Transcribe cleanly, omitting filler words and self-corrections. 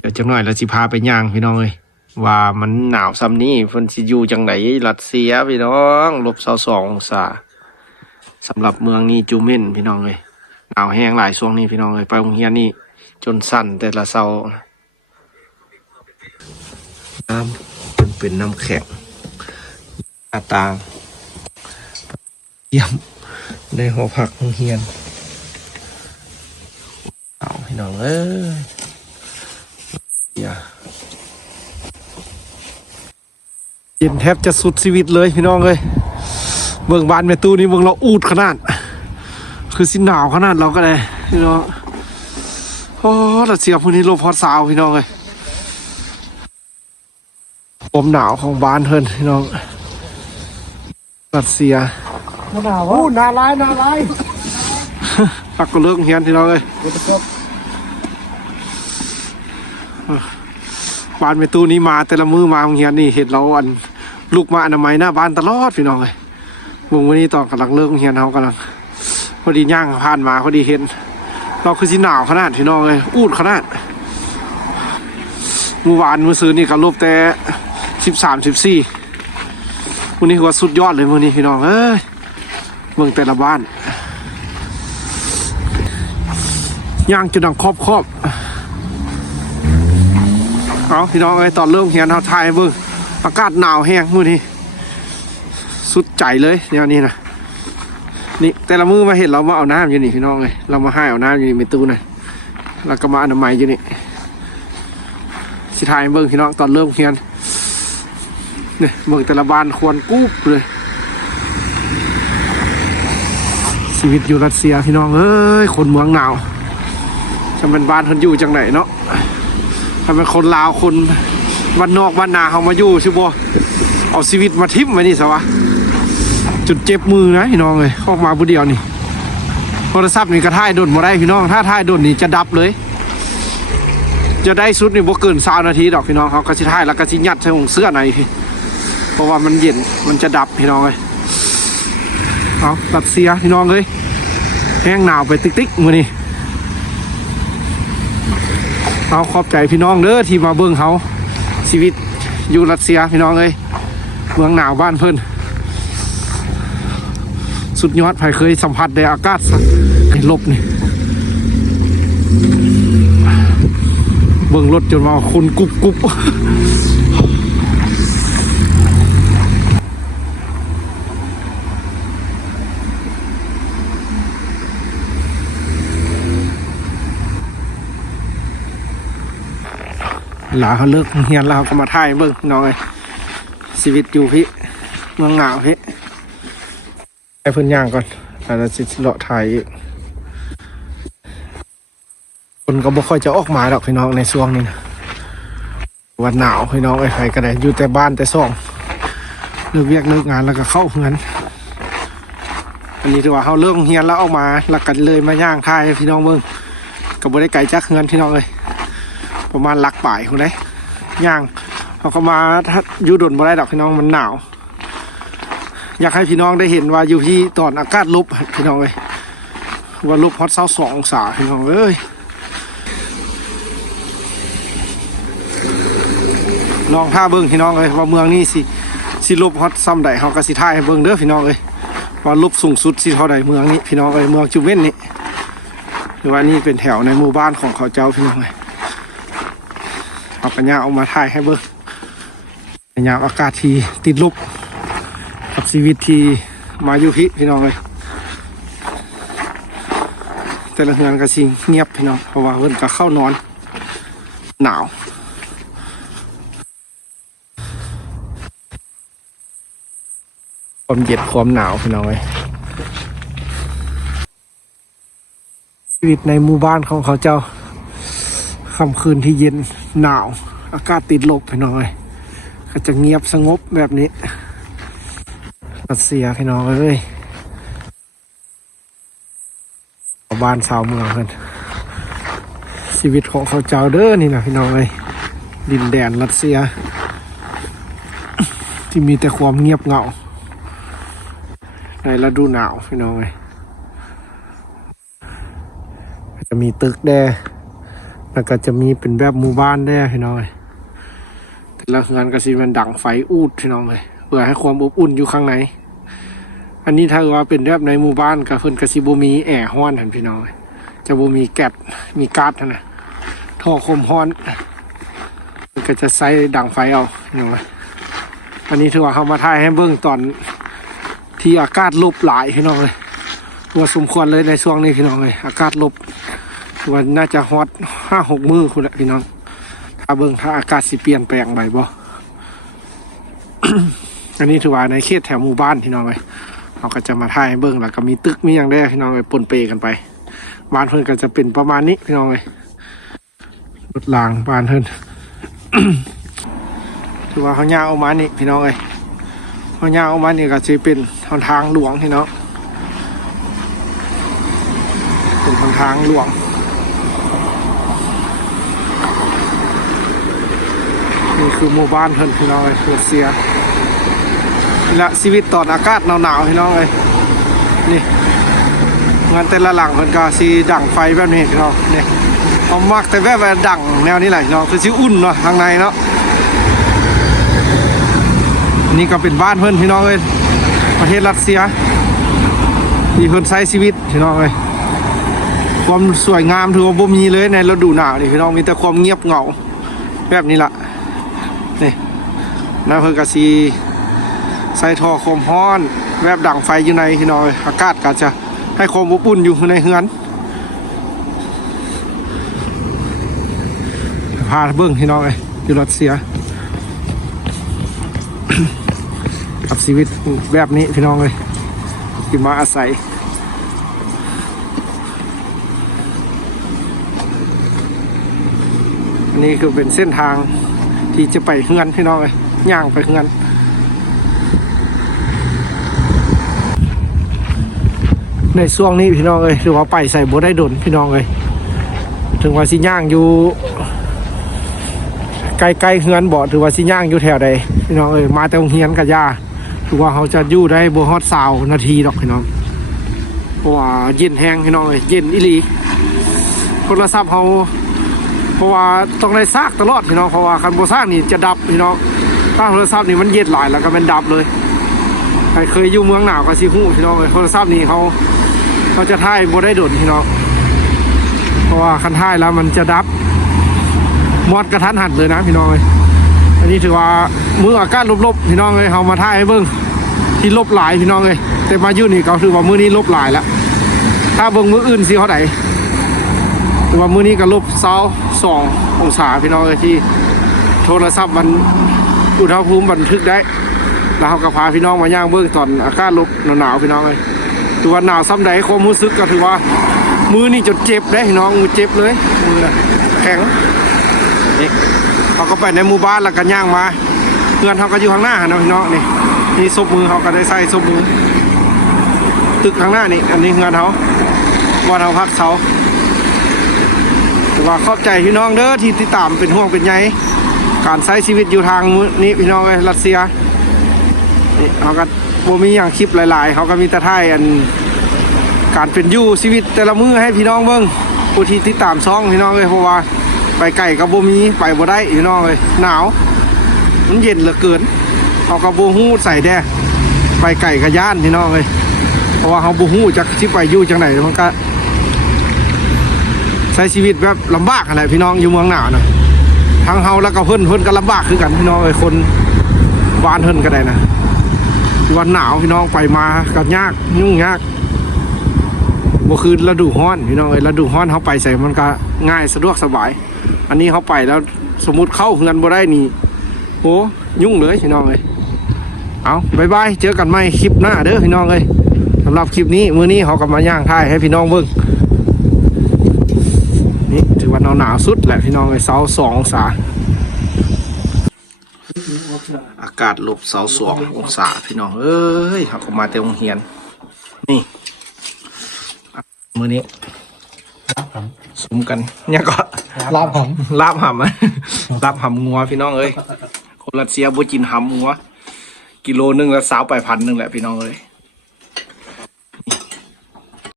เดี๋ยวจังหน่อยเราสิพาไปย่างพี่น้องเลยว่ามันหนาวซ้ำนี้เพิ่นสิอยู่จังไหนรัสเซียพี่น้อง-22 องศาสำหรับเมืองนี้จูเม่นพี่น้องเลยหนาวแห้งหลายช่วงนี้พี่น้องเลยไปโรงเรียนนี่จนสั่นแต่ละเช้าน้ำเป็นน้ำแข็งต่างเยี่ยมในหอพักโรงเรียนเอาพี่น้องเอ้ยเย็นแทบจะสุดชีวิตเลยพี่น้องเลยเมืองบ้านแม่ตู้นี่เมืองเราอูดขนาดคือสิหนาวขนาดเราก็เลยพี่น้องโอ้รัสเซียพวกนี้ลมพอสาวพี่น้องเลยผมหนาวของบ้านเฮินพี่น้องรัสเซียหนาวโอ้หนาลายปักก็เลิกเฮียนพี่น้องเลยบ้านแม่ตู้นี้มาแต่ละมือมาเฮียนนี่เห็นเราอันลูกมาอนามัยหน้าบ้านตลอดพี่น้องเลยวันนี้ตอนกำลังเลิกเฮียนเขากำลังพอดีย่างผ่านมาพอดีเห็นเราคือสิหนาวขนาดพี่น้องเลยอูดขนาดเมื่อวานมื้อซื้อนี่ก็ลบแต่13-14วันนี้ว่าสุดยอดเลยมื้อนี้พี่น้องเอ้ยเมืองแต่ละบ้านย่างจะดังครอบเอาพี่น้องเอ้ยตอนเริ่มเฮียนเขาถ่ายเบิ่งอากาศหนาวแห้งมื้อนี้สุดใจเลยแนวนี้นะนี่แต่ละมือมาเห็นเรามาเอาน้ำอยู่นี่พี่น้องเลยเรามาให้เอาน้ำอยู่นี่ในตู้น่ะแล้วก็มาอนามัยอยู่นี่สิถ่ายเบิ่งพี่น้องตอนเริ่มเฮียนเนี่ยเมืองแต่ละบ้านควรกู้เลยชีวิตอยู่รัสเซียพี่น้องเอ้ยคนเมืองหนาวจะเป็นบ้านคนอยู่จังไหนเนาะถ้าเป็นคนลาวคนบ้านนอกบ้านนาเขามาอยู่ชิบะเอาชีวิตมาทิ่มไว้นี่สวะจุดเจ็บมือนะพี่น้องเลยออกมาผู้เดียวนี่โทรศัพท์นี่กระท่ายโดนมาได้พี่น้องถ้าท่ายโดนนี่จะดับเลยจะได้สุดนี่บ่เกิน20 นาทีดอกพี่น้องเขาก็สิท่ายแล้วก็สิยัดใส่ถุงเสื้อในพี่เพราะว่ามันเย็นมันจะดับพี่น้องเลยเอารัสเซียพี่น้องเลยแห้งหนาวไปติ๊กมือนี่เอาขอบใจพี่น้องเด้อที่มาเบิ่งเขาชีวิตอยู่รัสเซียพี่น้องเลยเมืองหนาวบ้านเพิ่นสุดยอดใครเคยสัมผัสได้อากาศไอ้ลบนี่เบิ่งรถจนมาคนกุบหลาเขาเลิกเฮียนแล้วก็มาถ่ายเบิ่งน้องไอ้ชีวิตอยู่พี่เมืองหนาวพี่ไอ้เพิ่นย่างก่อนอาจจะสิเลาะถ่ายอีกคนก็บ่ค่อยจะออกมาหรอกพี่น้องในช่วงนี้นะวันหนาวพี่น้องไอ้ใครก็ได้อยู่แต่บ้านแต่ซ่องเลิกเวียกเลิกงานแล้วก็เข้าเฮือนอันนี้ถือว่าเขาเลิกเฮียนแล้วออกมาแล้วกันเลยมาย่างถ่ายพี่น้องเบิ่งก็บ่ได้ไกลจากเฮือนพี่น้องเลยประมาณลักป่ายคนได้ย่างเขาก็มาอยู่ดนบ่ได้ดอกพี่น้องมันหนาวอยากให้พี่น้องได้เห็นว่าอยู่ที่ตอนอากาศลบพี่น้องเลยว่าลบฮอต22 องศาพี่น้องเอ้ยลองท่าเบิ้งพี่น้องเลยว่าเมืองนี้สิลบฮอตซ้ำใดเขาก็สิท่าให้เบิ้งเด้อพี่น้องเลยว่าลบสูงสุดสิเท่าใดเมืองนี้พี่น้องเลยเมืองจูเว่นนี่หรือว่านี่เป็นแถวในหมู่บ้านของเขาเจ้าพี่น้องเลยเอาปัญญาออกมาถ่ายให้เบิ้งปัญญาอากาศที่ติดลบกับชีวิตที่มาอยู่พี่น้องเลยแต่ละเฮือนก็สิเงียบพี่น้องเพราะว่าเพิ่นก็เข้านอนหนาวความเย็นความหนาวพี่น้องเลยชีวิตในหมู่บ้านของเขาเจ้าค่ำคืนที่เย็นหนาวอากาศติดลบพี่น้องเลยก็จะเงียบสงบแบบนี้รัสเซียพี่น้องเลยบ้านชาวเมืองกันชีวิตของเขาเจ้าเด้อนี่นะพี่น้องเลยดินแดนรัสเซียที่มีแต่ความเงียบเหงาในฤดูหนาวพี่น้องเลยจะมีตึกแด แล้วก็จะมีเป็นแบบหมู่บ้านได้พี่น้องเลยแต่ละเรือนก็สิมันดังไฟอูดพี่น้องเลยเพื่อให้ความอบอุ่นอยู่ข้างในอันนี้ถ้าว่าเป็นแบบในหมู่บ้านก็เพิ่นก็สิบ่มีแอร์ร้อนหั่นพี่น้องเลยจะบ่มีแก๊สมีก๊าซนะท่อความร้อนมันก็จะใช้ดังไฟเอาพี่น้องเลยอันนี้ถือว่าเขามาถ่ายให้เบิ่งตอนที่อากาศลบหลายพี่น้องเลยว่าสมควรเลยในช่วงนี้พี่น้องเลยอากาศลบวันน่าจะฮอต5-6 มื้อคุณแหละพี่น้องถ้าเบิ่งถ้าอากาศสิเปลี่ยนแปลงไปบ่ อันนี้ถือว่าในเขตแถวหมู่บ้านพี่น้องเลยเราก็จะมาถ่ายให้เบิ่งแล้วก็มีตึกมีอย่างได้พี่น้องเลยปนเปกันไปบ้านเพิ่นก็จะเป็นประมาณนี้พี่น้องเลยรถรางบ้านเพิ่น ถือว่าเขาย่างออกมานี่พี่น้องเลยเขาย่างออกมานี่ก็จะเป็นทางหลวงพี่น้องเป็นทางหลวงนี่คือหมู่บ้านเพิ่นพี่น้องเลยรัสเซียและชีวิตตอนอากาศหนาวๆพี่น้องเลยนี่งานแต่ละหลังเพิ่นก็สีดั่งไฟแบบนี้พี่น้องนี่เอามักแต่แบบดั่งแนวนี้แหละพี่น้องคือสิอุ่นเนาะข้างในเนาะนี่ก็เป็นบ้านเพิ่นพี่น้องเลยประเทศรัสเซียที่เพิ่นใช้ชีวิตพี่น้องเลยความสวยงามถือว่าบ่มีเลยในฤดูหนาวนี่พี่น้องมีแต่ความเงียบเหงาแบบนี้ล่ะนี่นะเพิ่นก็สิใส่ท่อความร้อนแบบดั่งไฟอยู่ในพี่น้องอากาศก็จะให้ความอบอุ่นอยู่ในเฮือนพาเบิ่งพี่น้องเลยอยู่รัสเซีย กับชีวิตแบบนี้พี่น้องเลยที่มาอาศัยอันนี้คือเป็นเส้นทางที่จะไปเฮือนพี่น้องเลยย่างไปเฮือนในช่วงนี้พี่น้องเลยถือว่าไปใส่บัวได้ดนพี่น้องเลยถึงว่าสิย่างอยู่ใกล้ๆเฮือนบ่ถือว่าสิย่างอยู่แถวใดพี่น้องเลยมาแต่โรงเรียนกับย่าถือว่าเขาจะอยู่ได้บ่ฮอด20 นาทีดอกพี่น้องเพราะว่าเย็นแห้งพี่น้องเลยเย็นอีหลีโทรศัพท์เขาเพราะว่าต้องได้ซากตลอดพี่น้องเพราะว่าคันบ่ซากนี่จะดับพี่น้องถ้าโทรศัพท์นี่มันเย็นหลายแล้วก็เป็นดับเลยใครเคยอยู่เมืองหนาวก็สิฮู้พี่น้องเลยโทรศัพท์นี่เขาจะถ่ายบ่ได้ดนพี่น้องเพราะว่าคันถ่ายแล้วมันจะดับมอดกระทันหันเลยนะพี่น้องเลยอันนี้ถือว่ามืออากาศลบๆพี่น้องเลยเขามาถ่ายให้เบิ้งที่ลบหลายพี่น้องเลยแต่มาอยู่นี่เขาถือว่ามือนี้ลบหลายแล้วถ้าเบิ้งมืออื่นสิเขาไหนถือว่ามือนี้ก็-2 องศาพี่น้องเลยที่โทรศัพท์มันอุณหภูมิบันทึกได้แล้วเขาก็พาพี่น้องมาย่างเบิ้งตอนอากาศลบหนาวๆพี่น้องเลยตัวหนาวซ้ำใดความรู้สึกก็ถือว่ามือนี่จนเจ็บได้พี่น้องมือเจ็บเลยมือแข็งนี่เขาก็ไปในหมู่บ้านแล้วกันย่างมาเพื่อนเขาก็อยู่ข้างหน้าเนาะพี่น้องนี่ซบมือเขาก็ได้ใส่ซบมือตึกข้างหน้านี่อันนี้เงินเขาว่าเขาพักเขาแต่ว่าขอบใจพี่น้องเด้อที่ติดตามเป็นห่วงเป็นใยการใช้ชีวิตอยู่ทางนี้พี่น้องรัสเซียนี่เขาก็บ่มีอย่างคลิปหลายๆเขาก็มีแต่ถ่ายอันการเป็นอยู่ชีวิตแต่ละมือให้พี่น้องเบิ่งผู้ที่ติดตามช่องพี่น้องเลยเพราะว่าไปไก่กับบ่มีไปบ่ได้พี่น้องเลยหนาวมันเย็นเหลือเกินเอากับบ่ฮู้ใส่แด้ไปไก่กับย่านพี่น้องเลยเพราะว่าเขาบ่ฮู้จักสิไปอยู่จังไหนมันก็ใช้ชีวิตแบบลำบากอะไรพี่น้องอยู่เมืองหนาวนะทั้งเฮาแล้วก็เพิ่นก็ลำบากคือกันพี่น้องเลยคนบ้านเพิ่นก็ได้นะวันหนาวพี่น้องไปมาก็ยากยุ่งยากบ่คือฤดูร้อนพี่น้องฤดูร้อนเขาไปใส่มันก็ง่ายสะดวกสบายอันนี้เขาไปแล้วสมมุติเข้าเฮือนบ่ได้นี่โหยุ่งเลยพี่น้องเลยเอาบายบายเจอกันใหม่คลิปหน้าเด้อพี่น้องเลยสำหรับคลิปนี้มื้อนี้เขาก็มาย่างถ่ายให้พี่น้องเบิ่งนี่ถือว่าหนาวสุดแหละพี่น้องเลย-2 องศาอากาศ-2 องศาพี่น้องเอ้ยเขาก็มาแต่โรงเรียนนี่มื้อนี้สมกันเนี่ยก็ลาบหำลาบหำงัวพี่น้องเอ้ยคนรัสเซียบ่กินหำงัวกิโลนึงละ20,000 นึงแหละพี่น้องเอ้ย